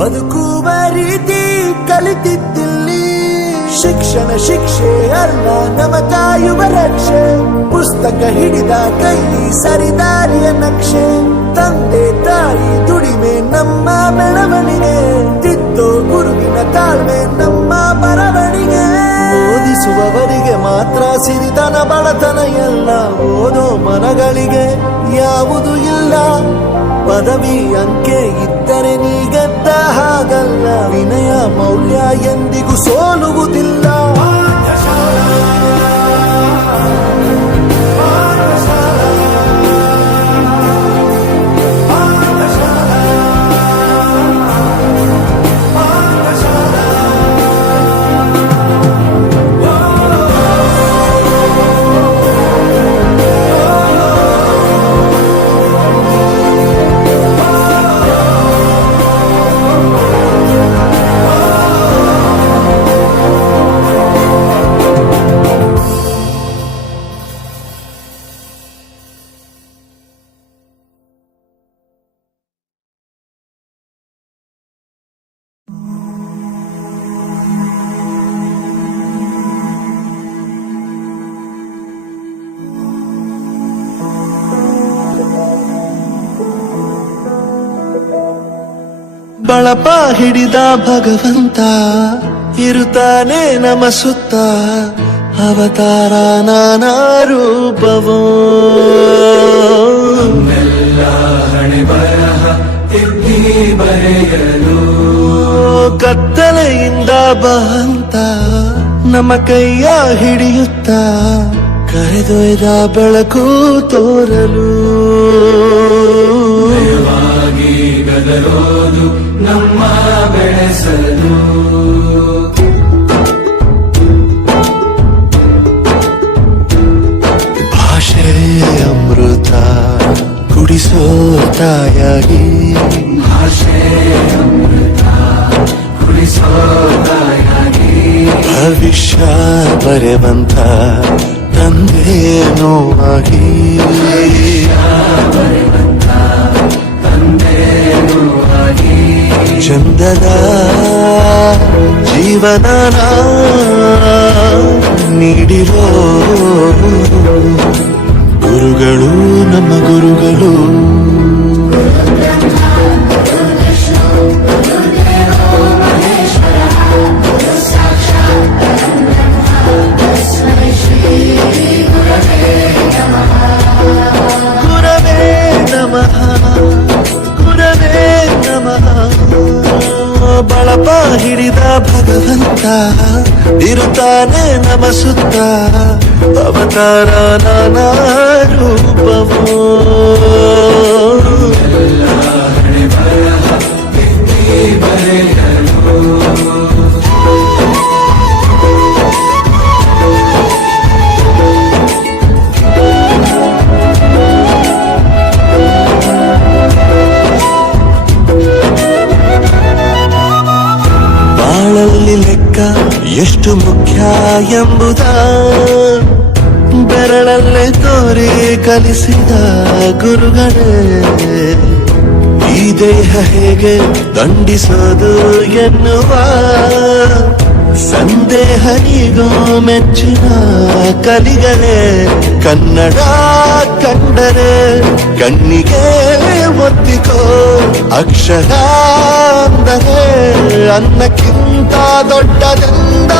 ಬದುಕುವ ರೀತಿ ಕಲಿತಿದ್ದಿಲ್ಲಿ. ಶಿಕ್ಷಣ ಶಿಕ್ಷೆ ಅಲ್ಲ ನಮ ಕಾಯುವ ರಕ್ಷೆ. ಪುಸ್ತಕ ಹಿಡಿದ ಕೈ ಸರಿದಾರಿಯ ನಕ್ಷೆ. ತಂದೆ ತಾಯಿ ದುಡಿಮೆ ನಮ್ಮ ಬೆಳವಣಿಗೆ. ತಿದ್ದೋ ಗುರುವಿನ ತಾಳ್ಮೆ ನಮ್ಮ ಬರವಣಿಗೆ. ಓದಿಸುವವರಿಗೆ ಮಾತ್ರ ಸಿರಿತನ ಬಡತನ ಎಲ್ಲ. ಓದೋ ಮನಗಳಿಗೆ ಯಾವುದು ಇಲ್ಲ. ಪದವಿ ಅಂಕೆ ಇದ್ದರೆ ನೀ ಗೆದ್ದ ಹಾಗಲ್ಲ. ವಿನಯ ಮೌಲ್ಯ ಎಂದಿಗೂ ಸೋಲುವುದಿಲ್ಲ. ಬಳಪ ಹಿಡಿದ ಭಗವಂತ ಇರುತ್ತಾನೆ ನಮ ಸುತ್ತ. ಅವತಾರ ನಾನಾ ರೂಪವೋ. ಹಣೆ ಬರಹ ತಿದ್ದಿ ಬರೆಯಲು. ಕತ್ತಲೆಯಿಂದ ಬಂತ ನಮ್ಮ ಕೈಯ ಹಿಡಿಯುತ್ತ. ಕರೆದೊಯ್ದ ಬೆಳಕು ತೋರಲು. ಗದರೋದು ನಮ್ಮ ಬೆಳೆಸಲು. ಭಾಷೆ ಅಮೃತ ಕುಡಿಸೋ ತಾಯಾಗಿ. ಭಾಷೆ ಅಮೃತ ಕುಡಿಸೋ ತಾಯಾಗಿ. ಭವಿಷ್ಯ ಬರೆವಂತ ತಂದೆನೋ ಆಗಿ. ಚಂದದ ಜೀವನ ನೀಡಿರೋ ಗುರುಗಳು ನಮ್ಮ ಗುರುಗಳು. ಗುರವೇ ನಮಃ ಗುರವೇ ನಮಃ. ಬಳಪ ಹಿಡಿದ ಭಗವಂತ ಇರುತ್ತಾನೆ ನಮ ಸುತ್ತ. ಅವತಾರ ನಾನಾ ರೂಪವೋ. ಹಣೆ ಬರಹ ತಿದ್ದಿ ಬರೆಯಲು. ಬಾಳಲ್ಲಿ ಲೆಕ್ಕ ಎಷ್ಟು ಮುಖ್ಯ ಎಂಬುದ ಬೆರಳಲ್ಲೇ ತೋರಿ ಕಲಿಸಿದ ಗುರುಗಳೇ. ಈ ದೇಹ ಹೇಗೆ ದಂಡಿಸೋದು ಎನ್ನುವ ಸಂದೇಹ ನೀಗೋ ಮೆಚ್ಚಿನ ಕಲಿಗಳೇ. ಕನ್ನಡ ಕಂಡರೆ ಕಣ್ಣಿಗೆ ಒತ್ತಿಕೋ. ಅಕ್ಷರ ಅಂದರೆ ಅನ್ನಕ್ಕಿಂತ ದೊಡ್ಡದೆಂದ